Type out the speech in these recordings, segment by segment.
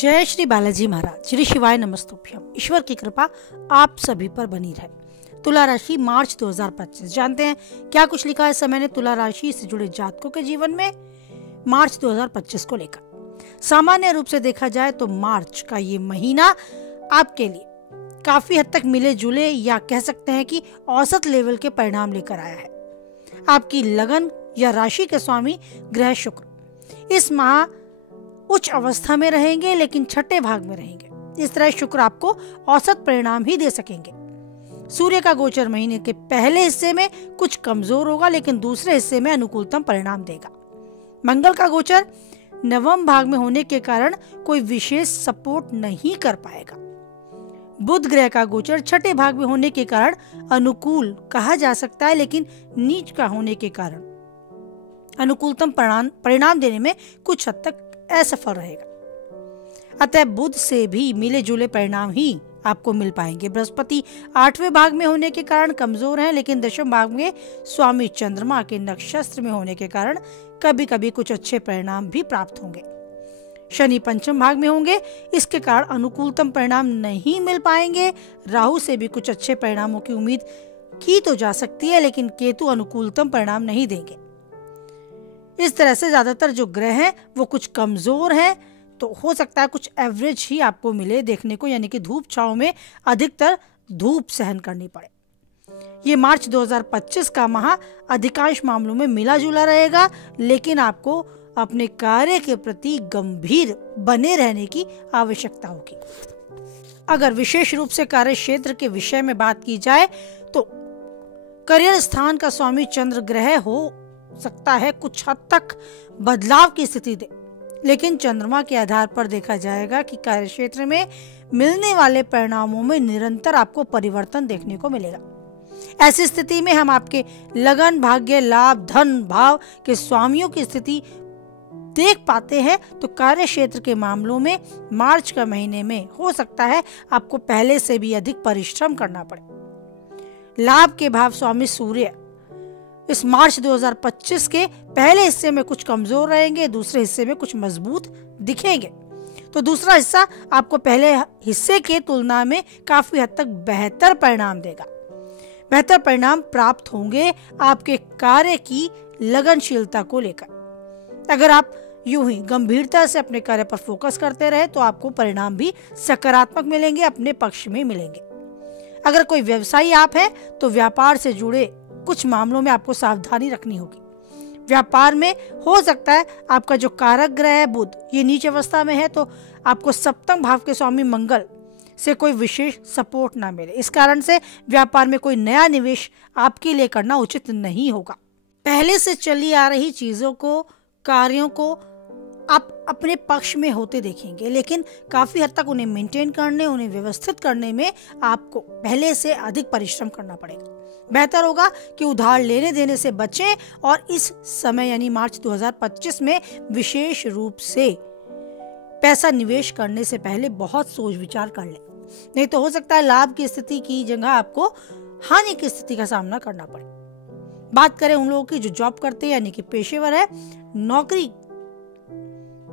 जय श्री बालाजी महाराज, श्री शिवाय नमस्तुभ्यम। ईश्वर की कृपा आप सभी पर बनी रहे। तुला राशि मार्च 2025 जानते हैं क्या कुछ लिखा है समय ने तुला राशि से जुड़े जातकों के जीवन में मार्च 2025 को लेकर। सामान्य रूप से देखा जाए तो मार्च का ये महीना आपके लिए काफी हद तक मिले जुले या कह सकते हैं कि औसत लेवल के परिणाम लेकर आया है। आपकी लगन या राशि के स्वामी ग्रह शुक्र इस माह उच्च अवस्था में रहेंगे, लेकिन छठे भाग में रहेंगे। इस तरह शुक्र आपको औसत परिणाम ही दे सकेंगे। सूर्य का गोचर महीने के पहले हिस्से में कुछ कमजोर होगा, लेकिन दूसरे हिस्से में अनुकूलतम परिणाम देगा। मंगल का गोचर नवम भाग में होने के कारण कोई विशेष सपोर्ट नहीं कर पाएगा। बुध ग्रह का गोचर छठे भाग में होने के कारण अनुकूल कहा जा सकता है, लेकिन नीच का होने के कारण अनुकूलतम परिणाम देने में कुछ हद तक असफल रहेगा। अतः बुध से भी मिले जुले परिणाम ही आपको मिल पाएंगे। बृहस्पति आठवें भाग में होने के कारण कमजोर हैं, लेकिन दशम भाग में स्वामी चंद्रमा के नक्षत्र में होने के कारण कभी कभी कुछ अच्छे परिणाम भी प्राप्त होंगे। शनि पंचम भाग में होंगे, इसके कारण अनुकूलतम परिणाम नहीं मिल पाएंगे। राहु से भी कुछ अच्छे परिणामों की उम्मीद की तो जा सकती है, लेकिन केतु अनुकूलतम परिणाम नहीं देंगे। इस तरह से ज्यादातर जो ग्रह हैं वो कुछ कमजोर हैं, तो हो सकता है कुछ एवरेज ही आपको मिले देखने को, यानी कि धूप छांव में अधिकतर धूप सहन करनी पड़े। ये मार्च 2025 का माह अधिकांश मामलों में मिला जुला रहेगा, लेकिन आपको अपने कार्य के प्रति गंभीर बने रहने की आवश्यकता होगी। अगर विशेष रूप से कार्य क्षेत्र के विषय में बात की जाए तो करियर स्थान का स्वामी चंद्र ग्रह हो सकता है कुछ हद तक बदलाव की स्थिति दे, लेकिन चंद्रमा के आधार पर देखा जाएगा कि कार्य क्षेत्र में मिलने वाले परिणामों में निरंतर आपको परिवर्तन देखने को मिलेगा। ऐसी स्थिति में हम आपके लगन, भाग्य, लाभ, धन भाव के स्वामियों की स्थिति देख पाते हैं, तो कार्य क्षेत्र के मामलों में मार्च का महीने में हो सकता है आपको पहले से भी अधिक परिश्रम करना पड़े। लाभ के भाव स्वामी सूर्य इस मार्च 2025 के पहले हिस्से में कुछ कमजोर रहेंगे, दूसरे हिस्से में कुछ मजबूत दिखेंगे। तो दूसरा हिस्सा आपको पहले हिस्से के तुलना में काफी हद तक बेहतर परिणाम देगा। बेहतर परिणाम प्राप्त होंगे आपके कार्य की लगनशीलता को लेकर। अगर आप यूं ही गंभीरता से अपने कार्य पर फोकस करते रहे तो आपको परिणाम भी सकारात्मक मिलेंगे, अपने पक्ष में मिलेंगे। अगर कोई व्यवसायी आप है तो व्यापार से जुड़े कुछ मामलों में आपको सावधानी रखनी होगी। व्यापार में हो सकता है आपका जो कारक ग्रह है बुध ये नीच अवस्था में है, तो आपको सप्तम भाव के स्वामी मंगल से कोई विशेष सपोर्ट ना मिले। इस कारण से व्यापार में कोई नया निवेश आपके लिए करना उचित नहीं होगा। पहले से चली आ रही चीजों को, कार्यों को आप अपने पक्ष में होते देखेंगे, लेकिन काफी हद तक उन्हें मेंटेन करने, उन्हें व्यवस्थित करने में आपको पहले से अधिक परिश्रम करना पड़ेगा। बेहतर होगा कि उधार लेने देने से बचें और इस समय यानी मार्च 2025 में विशेष रूप से पैसा निवेश करने से पहले बहुत सोच विचार कर लें, नहीं तो हो सकता है लाभ की स्थिति की जगह आपको हानि की स्थिति का सामना करना पड़े। बात करें उन लोगों की जो जॉब करते हैं यानी कि पेशेवर है, नौकरी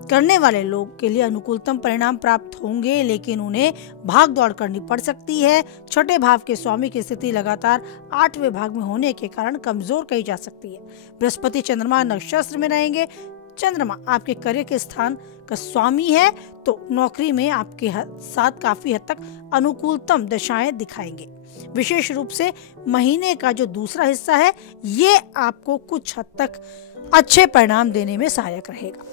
करने वाले लोग के लिए अनुकूलतम परिणाम प्राप्त होंगे, लेकिन उन्हें भाग दौड़ करनी पड़ सकती है। छठे भाव के स्वामी की स्थिति लगातार आठवें भाग में होने के कारण कमजोर कही जा सकती है। बृहस्पति चंद्रमा नक्षत्र में रहेंगे। चंद्रमा आपके कार्य के स्थान का स्वामी है, तो नौकरी में आपके साथ काफी हद तक अनुकूलतम दशाएं दिखाएंगे। विशेष रूप से महीने का जो दूसरा हिस्सा है ये आपको कुछ हद तक अच्छे परिणाम देने में सहायक रहेगा।